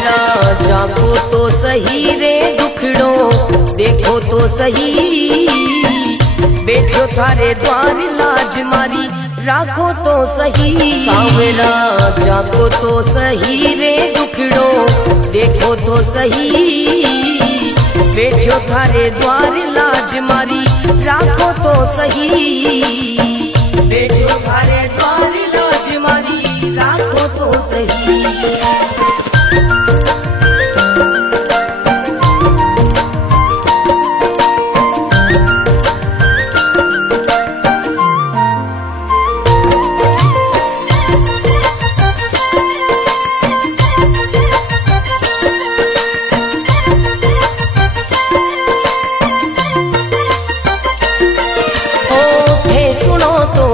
सावरा जागो तो सही रे दुखड़ो देखो तो सही, बैठो थारे द्वार लाज मारी राखो तो सही। सावरा जागो तो सही रे दुखड़ो देखो तो सही, बैठो थारे द्वार लाज मारी राखो तो सही, बैठो थारे द्वार लाज मारी राखो तो सही।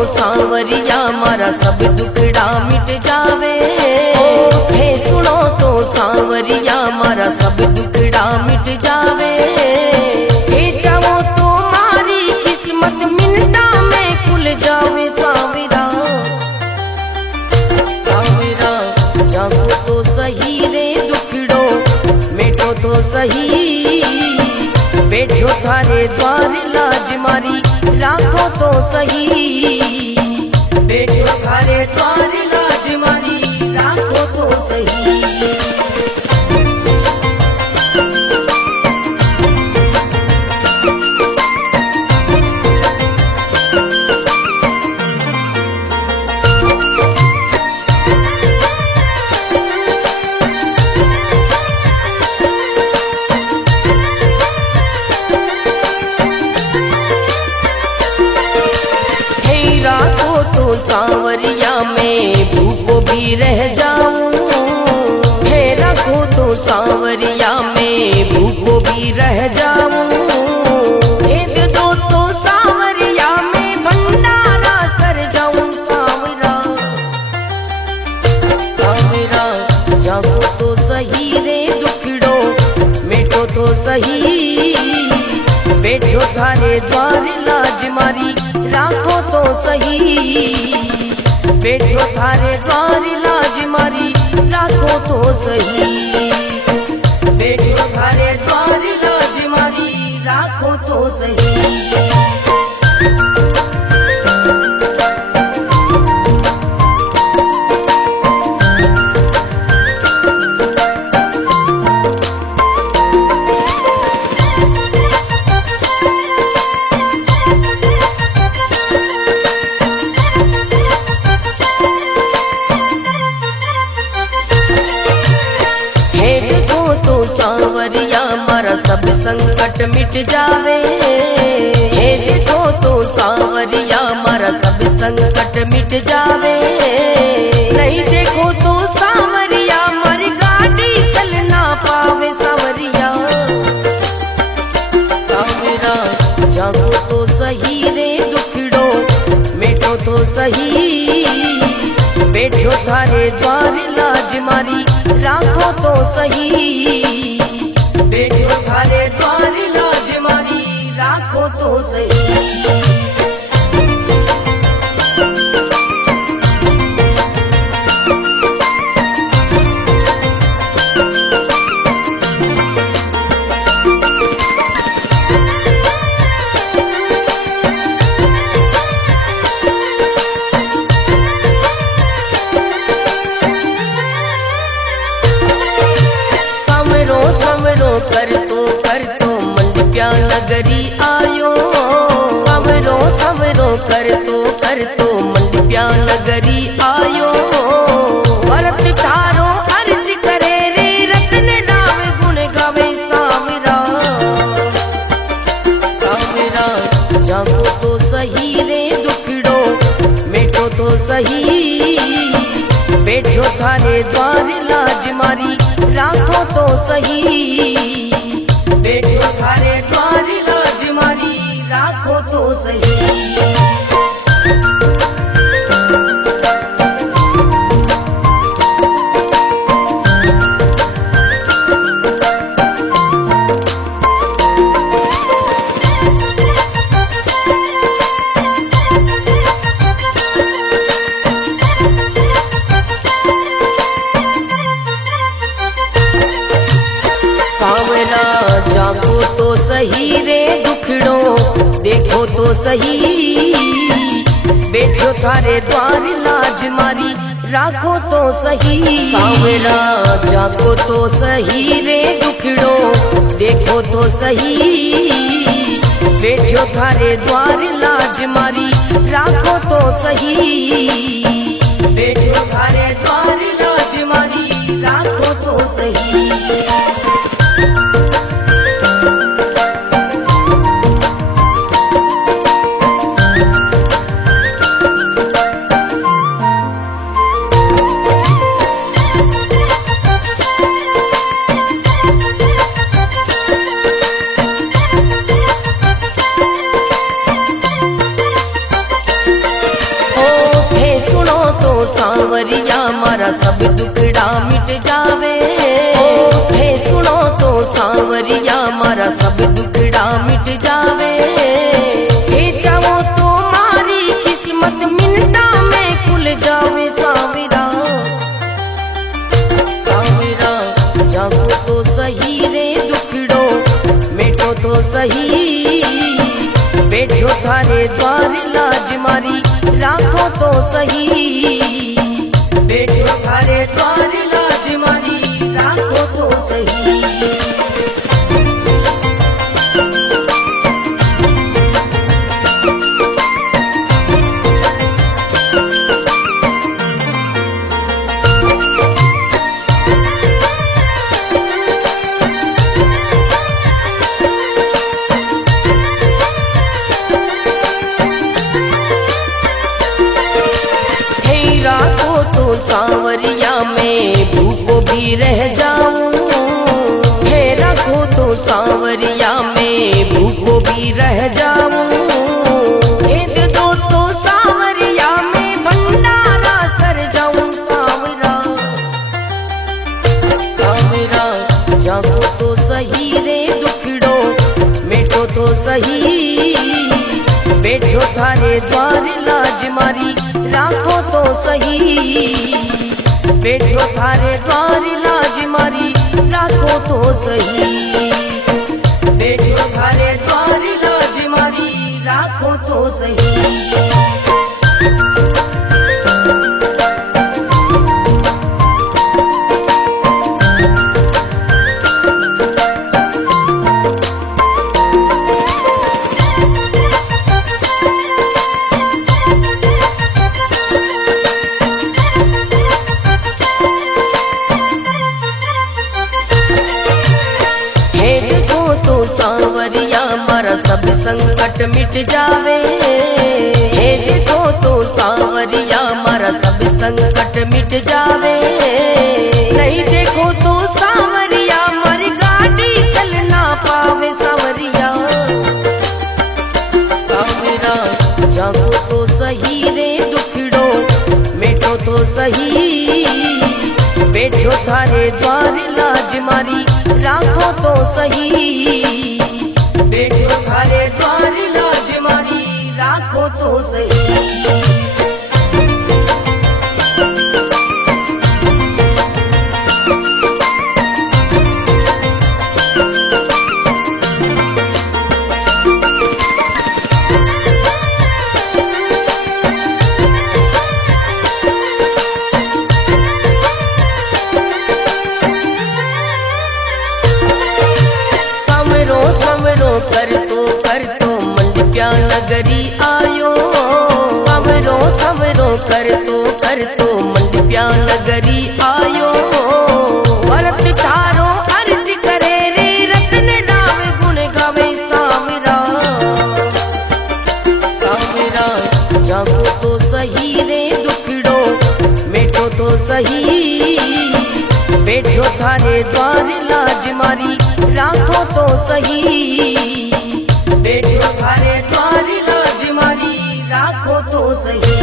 सावरिया मारा सब दुखड़ा मिट जावे, थे सुनो तो सावरिया मारा सब दुखड़ा मिट जावे, थे चाहो तो मारी किस्मत मिनटा में खुल जावे। सावरा सावरा जागो तो सही रे दुखड़ो मिटो तो सही, बैठो थारे द्वार लाज मारी राखो तो सही, बैठो थारे द्वार लाज मारी राखो तो सही। सावरिया में भूखो भी रह जाऊं, थे रखो तो सावरिया में भूखो भी रह जाऊं, भेद दो तो सावरिया में भंडारा कर जाऊं। सावरा सावरा जागो तो सही रे दुखड़ो मिटो तो सही, बैठो थारे द्वार लाज मारी राखो तो सही, बैठो थारे द्वार लाज मारी राखो तो सही, बैठो थारे द्वार लाज मारी राखो तो सही। सावरिया मारा सब संकट मिट जावे, हे देखो तो सावरिया मारा सब संकट मिट जावे, नहीं देखो तो सावरिया मारी गाड़ी चल ना पावे। सावरिया सावरा जागो तो सही रे दुखड़ो मिटो तो सही, बैठो थारे द्वार लाज मारी राखो तो सही, बैठो थारे द्वार लाज मारी राखो तो सही। कर तो मंडप्या नगरी आयो, सवरो सवरो कर तो मंडप्या नगरी आयो, भरत थारो अर्ज करे रे रतन नाम गुण गावे। सावरा सावरा जागो तो सही रे दुखड़ो मिटो तो सही, बैठो थारे द्वार लाज मारी राखो तो सही, बैठो थारे द्वार लाज मारी राखो तो सही। सही रे दुखड़ो, देखो तो सही बैठो थारे द्वार लाज मारी, राखो तो सही सांवरा जागो तो सही रे दुखड़ो, देखो तो सही बैठो थारे द्वार लाज मारी, राखो तो सही बैठो थारे द्वार लाज मारी, राखो तो सही। सांवरिया मारा सब दुखड़ा मिट जावे, थे सुनो तो सांवरिया मारा सब दुखड़ा मिट जावे, थे चाहो तो मारी किस्मत मिनटा में खुल जावे सांवरा, सांवरा जागो तो सही रे दुखड़ो, मिटो तो सही बैठो थारे द्वार लाज मारी, राखो तो सही बैठो थारे द्वार लाज मारी, राखो तो सही। राखो तो सांवरिया में भूखो भी रह जाऊं, हे रखो तो सांवरिया में भूखो भी रह जाऊं, हे दे दो तो सांवरिया में भंडारा कर जाऊं सांवरा, सांवरा जागो तो सही रे दुखड़ो, मिटो तो सही बैठो थारे द्वार लाज मारी, राखो तो सही बैठो थारे द्वार लाज मारी, राखो तो सही बैठो थारे द्वार लाज मारी, राखो तो सही। सांवरिया मारा सब संकट मिट जावे, हे देखो तो सांवरिया मारा सब संकट मिट जावे, नहीं देखो तो सांवरिया मारी गाड़ी चल ना पावे सांवरिया, सांवरा जागो तो सही रे दुखड़ो, मिटो तो सही बैठो थारे द्वार लाज मारी, राखो तो सही बैठो थारे द्वार लाज मारी, राखो तो सही। कर तो मंडप्या नगरी आयो, सवरो सवरो कर तो मंडप्या नगरी आयो, भरत थारो अर्ज करे रे रतन राव गुण गावे सांवरा, सांवरा जागो तो सही रे दुखड़ो, मिटो तो सही बैठो थारे द्वार लाज मारी, राखो तो सही बैठो थारे द्वार लाज मारी, राखो तो सही।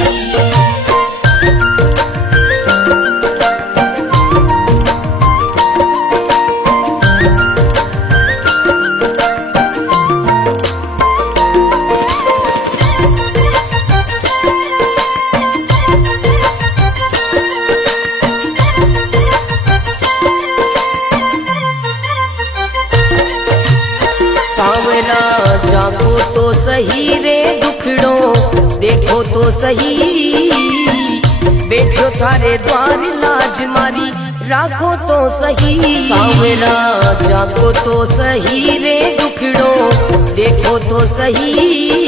तो सही, बैठो थारे द्वार लाज मारी राखो तो सही। सांवरा जागो तो सही रे दुखड़ो देखो तो सही,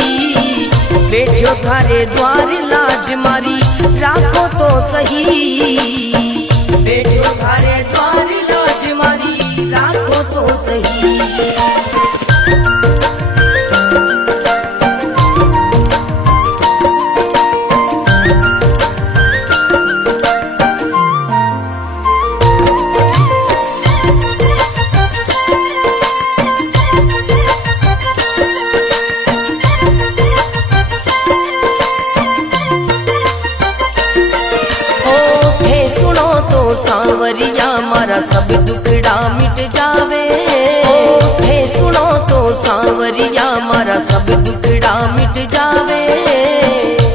बैठो थारे द्वार लाज मारी राखो तो सही, बैठो थारे द्वार लाज मारी राखो तो सही। सांवरिया मारा सब दुखड़ा मिट जावे, थे सुनो तो सांवरिया मारा सब दुखड़ा मिट जावे,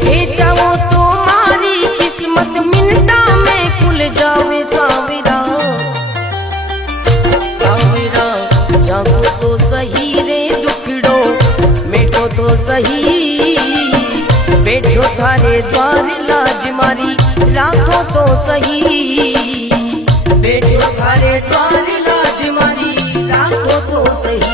थे चाहो तो मारी किस्मत मिनटा में खुल जावे। सांवरा सांवरा जागो तो सही रे दुखड़ो मिटो तो सही, बैठो थारे द्वार लाज मारी राखो तो सही, बैठो थारे द्वार लाज मारी राखो तो सही।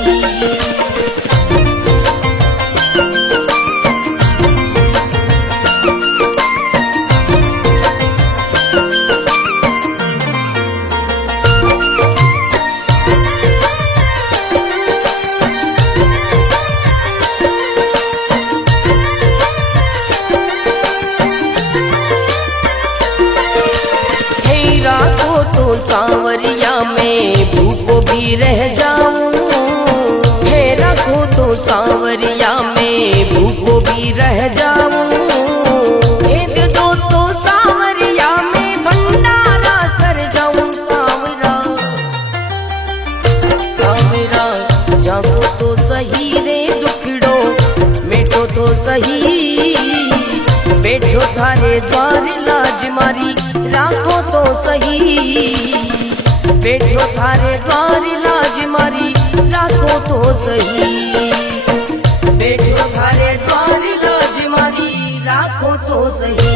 सांवरिया में भूखो भी रह जाऊं, थे रखो तो सांवरिया में भूखो भी रह जाऊं, भेद दो तो सांवरिया में भंडारा कर जाऊं। सांवरा सांवरा जागो तो सही रे दुखड़ो मिटो तो सही, बैठो थारे द्वार लाज मारी राखो तो सही, बैठो थारे द्वार लाज मारी राखो तो सही, बैठो थारे द्वार लाज मारी राखो तो सही।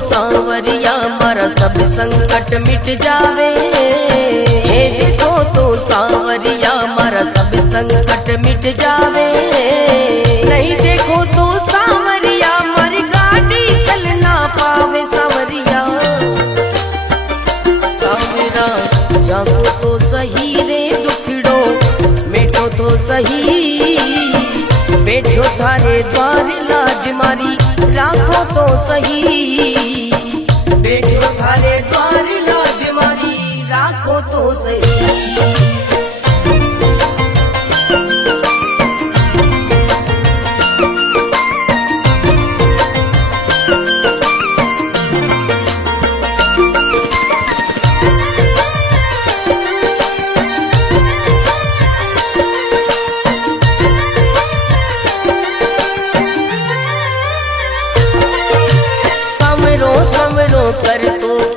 सांवरिया मारा सब संकट मिट जावे, हे देखो तो सांवरिया मारा सब संकट मिट जावे, नहीं देखो तो सांवरिया मारी गाड़ी चल ना पावे। सांवरिया सांवरा जागो तो सही रे दुखड़ो मिटो तो सही, बैठो थारे द्वार लाज मारी राखो तो सही, बैठो थारे द्वार लाज मारी राखो तो सही।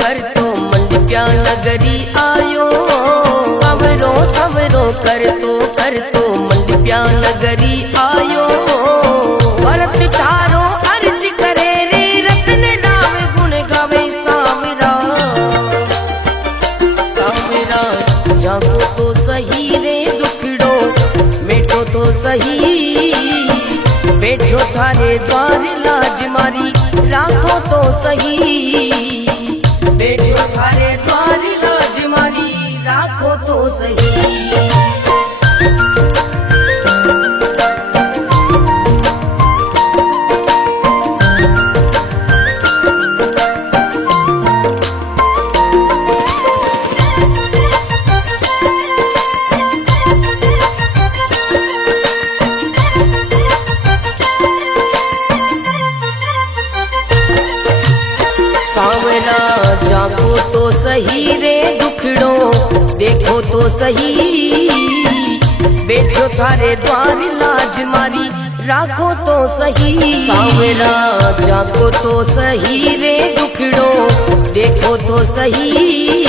कर तो मंडप्या नगरी आयो, सवरो सवरो कर तो मंडप्या नगरी आयो, भरत थारो अर्ज करे रे रतन राम गुण गावे। सांवरा सांवरा जागो तो सही रे दुखड़ो मिटो तो सही, बैठो थारे द्वार लाज मारी राखो तो सही, बैठो थारे द्वार लाज मारी राखो तो सही। सांवरा जागो तो सही रे दुखड़ो देखो तो सही, बैठो थारे द्वार लाज मारी राखो तो सही। सांवरा जागो तो सही रे दुखड़ो देखो तो सही,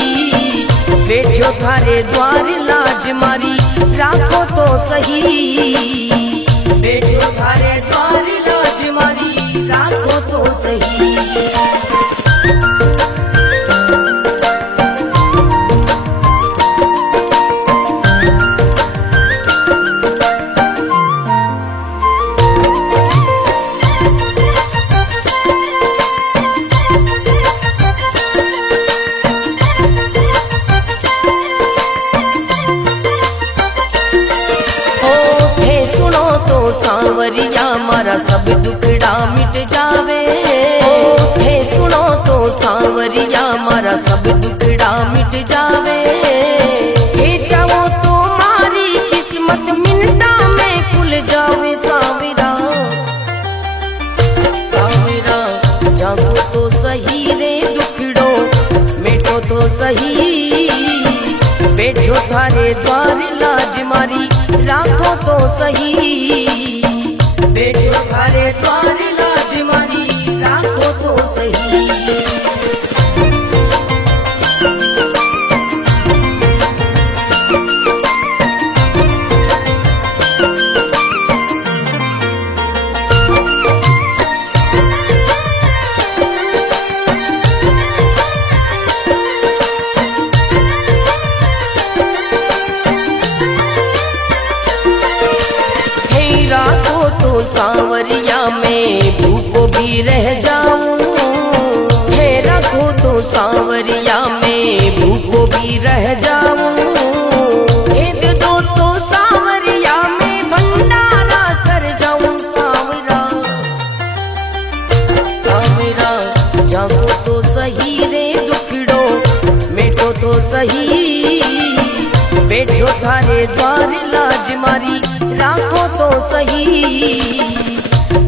बैठो थारे द्वार लाज मारी राखो तो सही, बैठो थारे द्वार लाज मारी राखो तो सही। सांवरिया मारा सब दुखड़ा मिट जावे, थे सुनो तो सांवरिया मारा सब दुखड़ा मिट जावे। हे चाहो तो मारी किस्मत मिनटा में खुल जावे। सांवरा सांवरा जागो तो सही रे दुखड़ो मिटो तो सही, बैठो थारे द्वार लाज मारी राखो तो सही, बैठो थारे द्वार लाज मारी राखो तो सही। राखो तो सांवरिया में भूखो भी रह जाऊं, हे रखो तो सांवरिया में भूखो भी रह जाऊं। भेद दो तो सांवरिया में भंडारा कर जाऊं। सांवरा सांवरा जागो तो सही रे दुखड़ो मिटो तो सही, बैठो थारे द्वार लाज मारी राखो तो सही,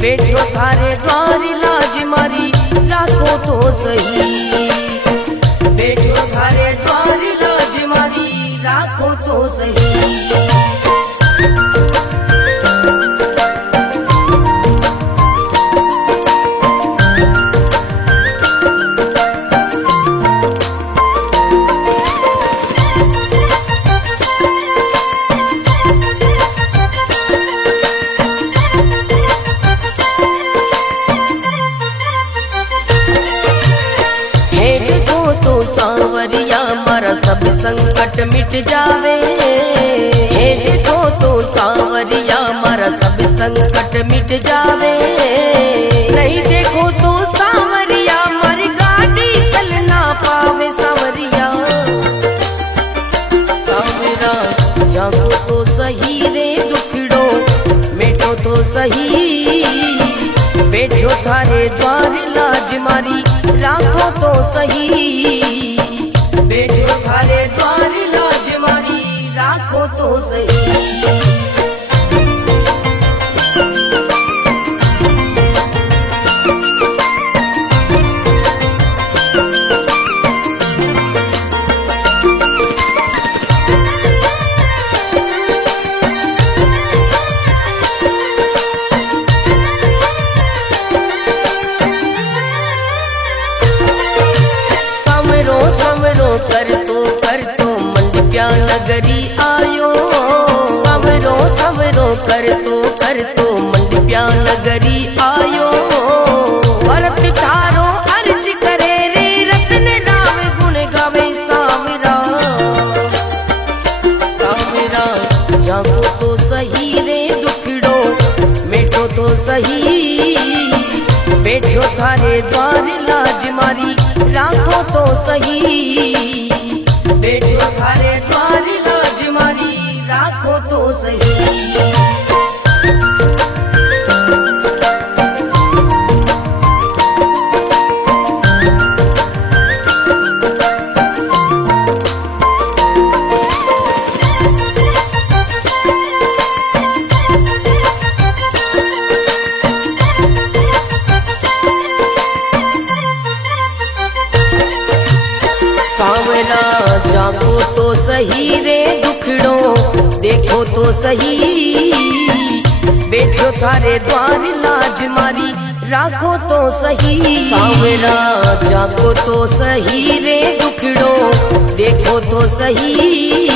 बैठो थारे द्वार लाज मारी राखो तो सही, बैठो थारे द्वार लाज मारी राखो तो सही। सांवरिया मारा सब संकट मिट जावे, हे देखो तो सांवरिया मारा सब संकट मिट जावे। नहीं देखो तो सांवरिया मारी गाड़ी चल ना पावे। सांवरिया सांवरा जागो तो सही रे दुखड़ो मिटो तो सही, बैठो थारे द्वार लाज मारी राखो तो सही, बैठो थारे द्वार लाज मारी राखो तो सही। कर तो मंडप्या नगरी आयो, सवरो सवरो कर तो मंडप्या नगरी आयो। भरत थारो अर्ज करे रे रतन राम गुण गावे। सांवरा सांवरा जागो तो सही रे दुखड़ो मिटो तो सही, बैठो थारे द्वार लाज मारी राखो तो सही, बैठो थारे द्वार लाज मारी राखो तो सही। सही रे दुखड़ो, देखो तो सही बैठो थारे द्वार लाज मारी, राखो तो सही सांवरा, जागो तो सही रे दुखड़ो, देखो तो सही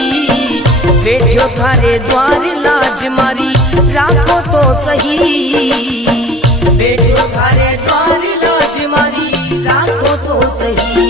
बैठो थारे द्वार लाज मारी, राखो तो सही बैठो थारे द्वार लाज मारी, राखो तो सही।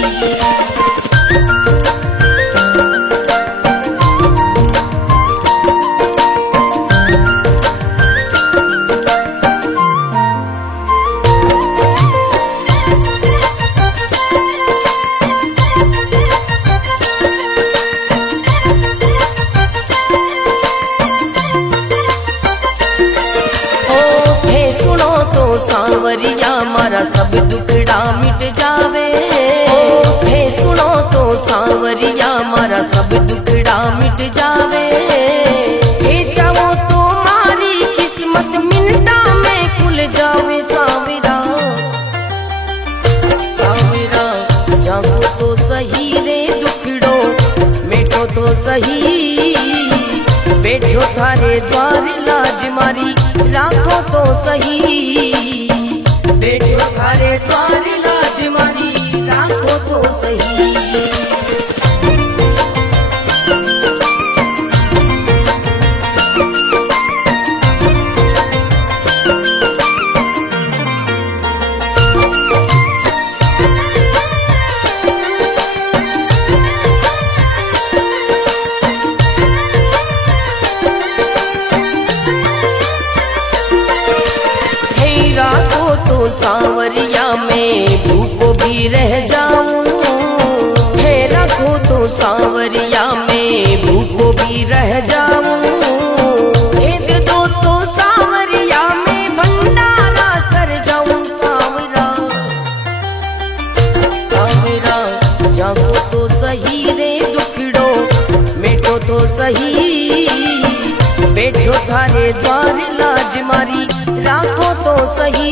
सांवरिया मारा सब दुखड़ा मिट जावे, थे सुनो तो सांवरिया मारा सब दुखड़ा मिट जावे, थे चाहो तो मारी किस्मत मिनटा में खुल जावे सांवरा, सांवरा जागो तो सही रे दुखड़ो, मिटो तो सही बैठो थारे द्वार लाज मारी, राखो तो सही बैठो थारे द्वार लाज मारी, राखो तो सही। सांवरिया में भूखो भी रह जाऊं, है रखो तो सांवरिया में भूखो भी रह जाऊं, भेद दो तो सांवरिया में भंडारा कर जाऊं सांवरा, सांवरा जागो तो सही रे दुखड़ो, मिटो तो सही बैठो थारे द्वार लाज मारी, राखो तो सही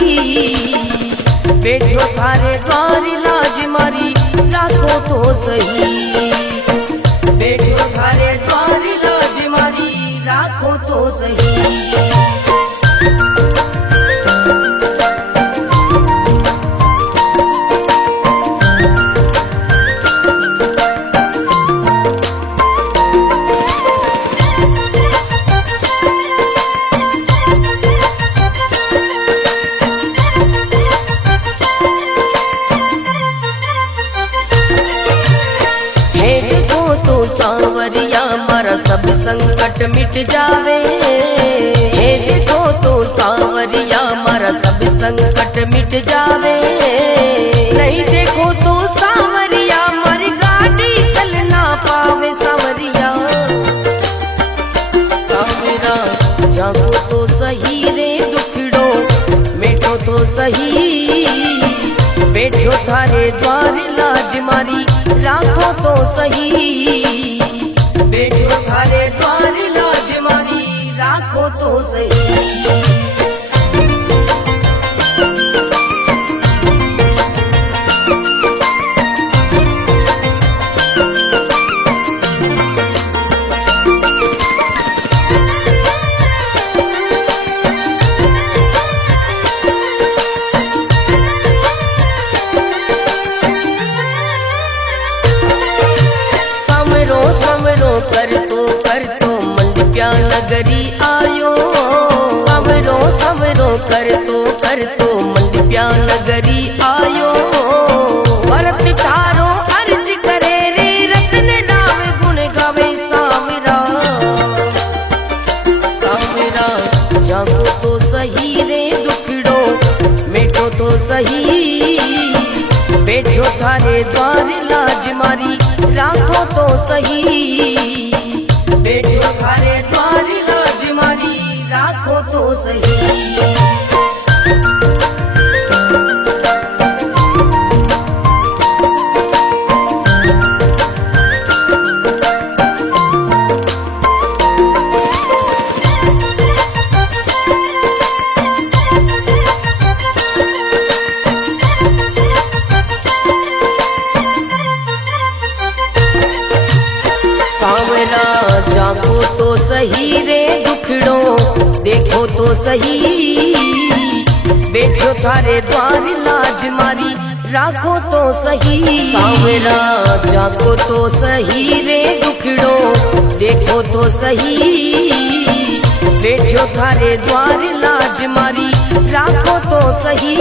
बैठो थारे द्वार लाज मारी, राखो तो सही बैठो थारे द्वार लाज मारी, राखो तो सही। सांवरिया मारा सब संकट मिट जावे, हे देखो तो सांवरिया मारा सब संकट मिट जावे, नहीं देखो तो सांवरिया मारी गाड़ी चल ना पावे सांवरिया, सांवरा जागो तो सही रे दुखड़ो, मिटो तो सही बैठो थारे द्वार लाज मारी, राखो तो सही बैठो थारे द्वार लाज मारी, राखो तो सही। कर तो मंडप्या नगरी आयो, सवरो सवरो कर तो मंडप्या नगरी आयो, भरत थारो अर्ज करे रे रतन नाम गुण गावे सांवरा, सांवरा जागो तो सही रे दुखड़ो, मिटो तो सही बैठो थारे द्वार लाज मारी, राखो तो सही बैठो थारे द्वार लाज मारी, राखो तो सही। सांवरा जागो तो सही रे दुखड़ो देखो तो सही, बैठो थारे द्वार लाज मारी राखो तो सही। सांवरा जागो तो सही रे दुखड़ो देखो तो सही, बैठो थारे द्वार लाज मारी राखो तो सही,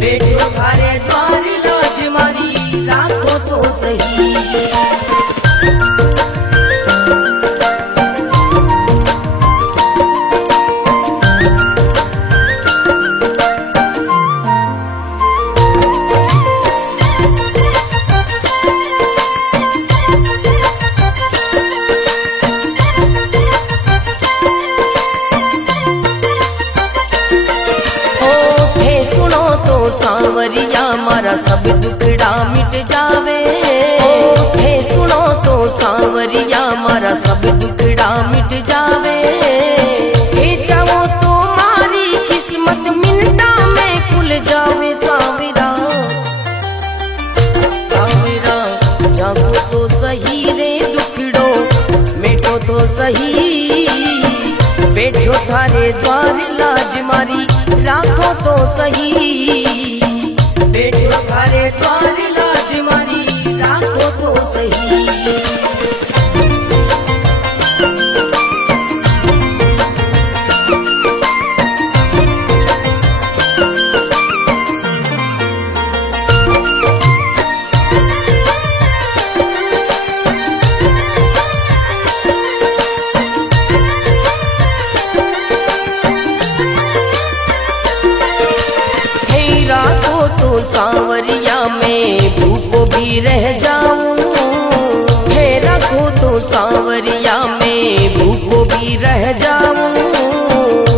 बैठो थारे द्वार लाज मारी राखो तो सही। सांवरिया मारा सब दुखड़ा मिट जावे, थे सुनो तो सांवरिया मारा सब दुखड़ा मिट जावे, थे चाहो तो मारी किस्मत मिनटा में खुल जावे। सांवरा सांवरा जागो तो सही रे दुखड़ो मिटो तो सही, बैठो थारे द्वार लाज मारी राखो तो सही, बैठो थारे द्वार लाज मारी राखो तो सही। सांवरिया में भूखो भी रह जाऊं, थे रखो तो सांवरिया में भूखो भी रह जाऊं,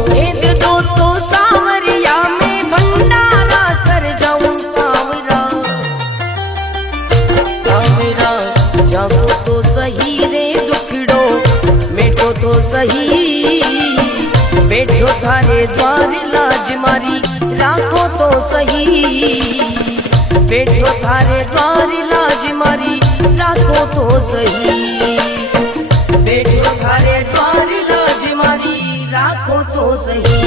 भेद दो तो सांवरिया में भंडारा कर जाऊं। सांवरा सांवरा जागो तो सही रे दुखड़ो मिटो तो सही, बैठो थारे द्वार लाज मारी राखो तो सही, बैठो थारे द्वार लाज मारी राखो तो सही, बैठो थारे द्वार लाज मारी राखो तो सही।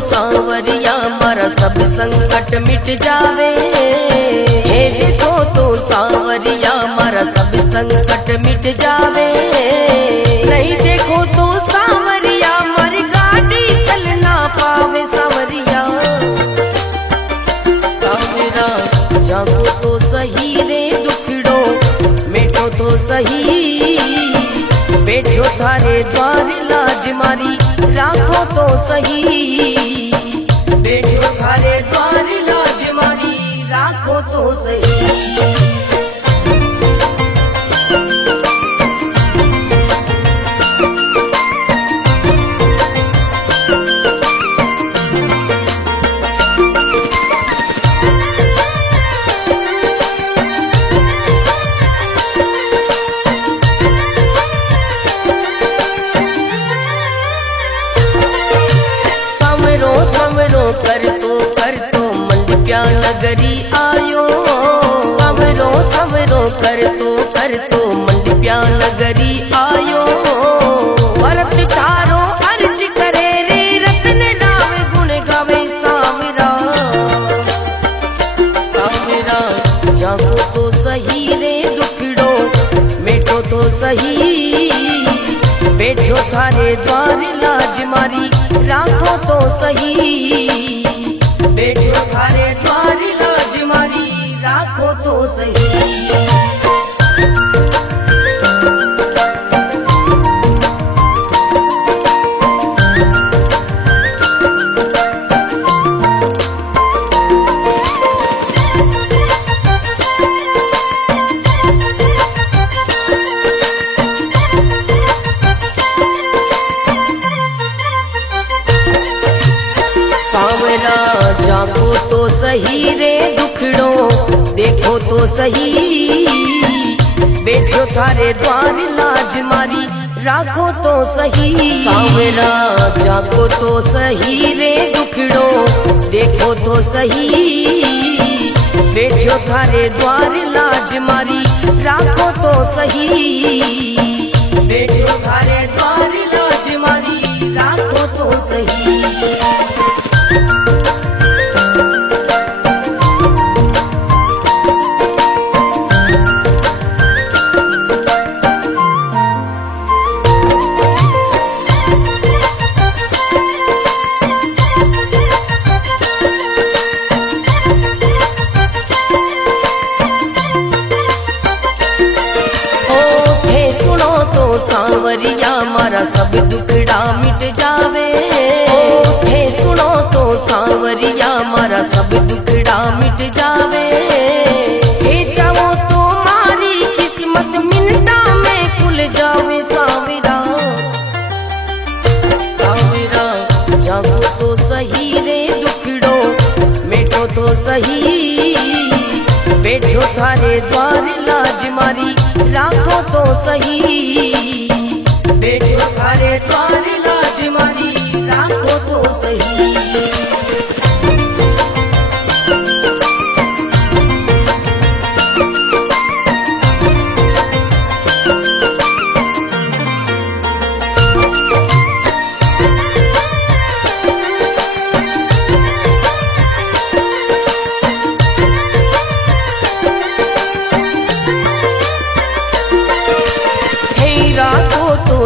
सांवरिया मारा सब संकट मिट जावे, हे देखो तो सांवरिया मारा सब संकट मिट जावे, नहीं देखो तो सांवरिया मारी गाड़ी चल ना पावे। सांवरिया सांवरा जागो तो सही रे दुखड़ो मिटो तो सही, बैठो थारे द्वार लाज मारी राखो तो सही, बैठो थारे द्वार लाज मारी राखो तो सही। कर तो मंडप्या नगरी आयो, सवरो सवरो कर तो मंडप्या नगरी आयो, भरत थारो अर्ज करे रे रतन लावे गुण गावे। सांवरा सांवरा जागो तो सही रे दुखड़ो मिटो तो सही, बैठो थारे द्वार लाज मारी राखो तो सही, बैठो थारे द्वार लाज मारी राखो तो सही। जाको तो सही रे दुखड़ो देखो तो सही, बैठो थारे द्वार लाज मारी राखो तो सही। सावरा जाको तो सही रे दुखड़ो देखो तो सही, बैठो थारे द्वार लाज मारी राखो तो सही, बैठो थारे द्वार लाज मारी राखो तो सही। सांवरिया मारा सब दुखड़ा मिट जावे, थे सुनो तो सांवरिया मारा सब दुखड़ा मिट जावे, थे चाहो तो मारी किस्मत मिनटा में खुल जावे। सांवरा सांवरा जागो तो सही रे दुखड़ो मिटो तो सही, बैठो थारे द्वार लाज मारी राखो तो सही, बैठो थारे द्वार लाज मारी राखो तो सही।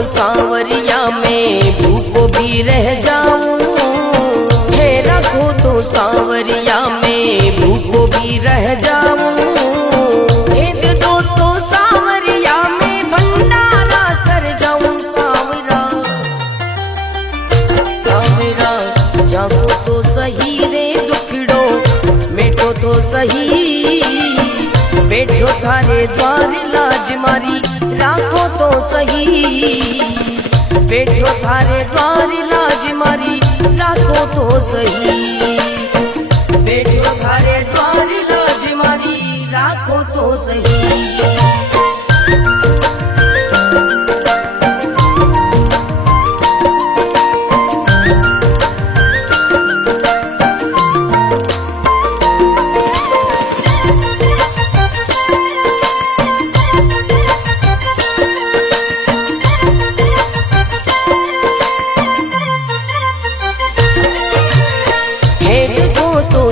सांवरिया में भूखो भी रह जाऊं, थे रखो तो सांवरिया में भूखो भी रह जाऊं, भेद दो तो सांवरिया में भंडारा कर जाऊं। सांवरा सांवरा जागो तो सही रे दुखड़ो मिटो तो सही, बैठो थारे द्वार लाज मारी राखो तो सही, बैठो थारे द्वार लाज मारी राखो तो सही, बैठो थारे द्वार लाज मारी राखो तो सही।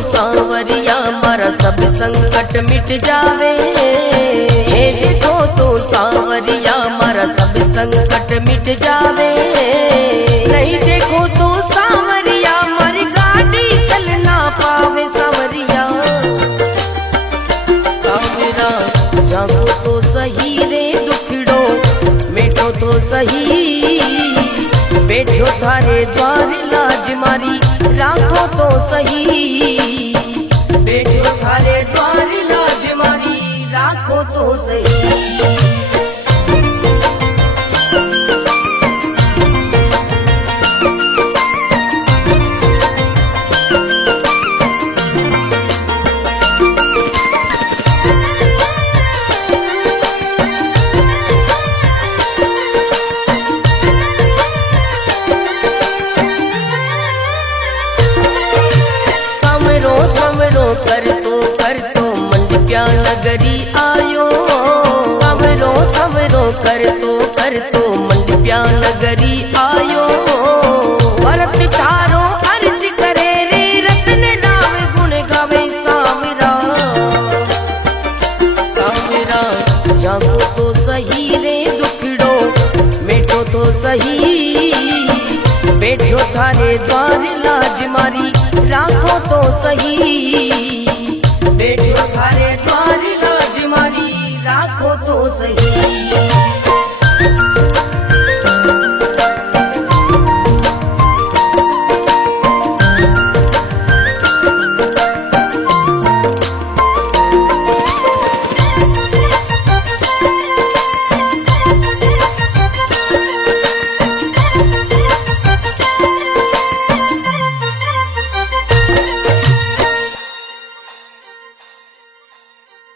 सांवरिया मारा सब संकट मिट जावे, हे देखो तो सांवरिया मारा सब संकट मिट जावे, नहीं देखो तो सांवरिया मारी गाड़ी चल ना पावे। सांवरिया सांवरा जागो तो सही रे दुखड़ो मिटो तो सही, बैठो थारे द्वार लाज मारी राखो तो सही, बैठो थारे द्वार लाज मारी राखो तो सही। कर तो मंडप्या नगरी आयो, सवरो सवरो कर तो मंडप्या नगरी आयो, भरत थारो अर्ज करे रे रतन नाम गुण गावे। सांवरा सांवरा जागो तो सही रे दुखड़ो मिटो तो सही, बैठो थारे द्वार लाज मारी राखो तो सही, बैठो थारे द्वार लाज मारी राखो तो सही।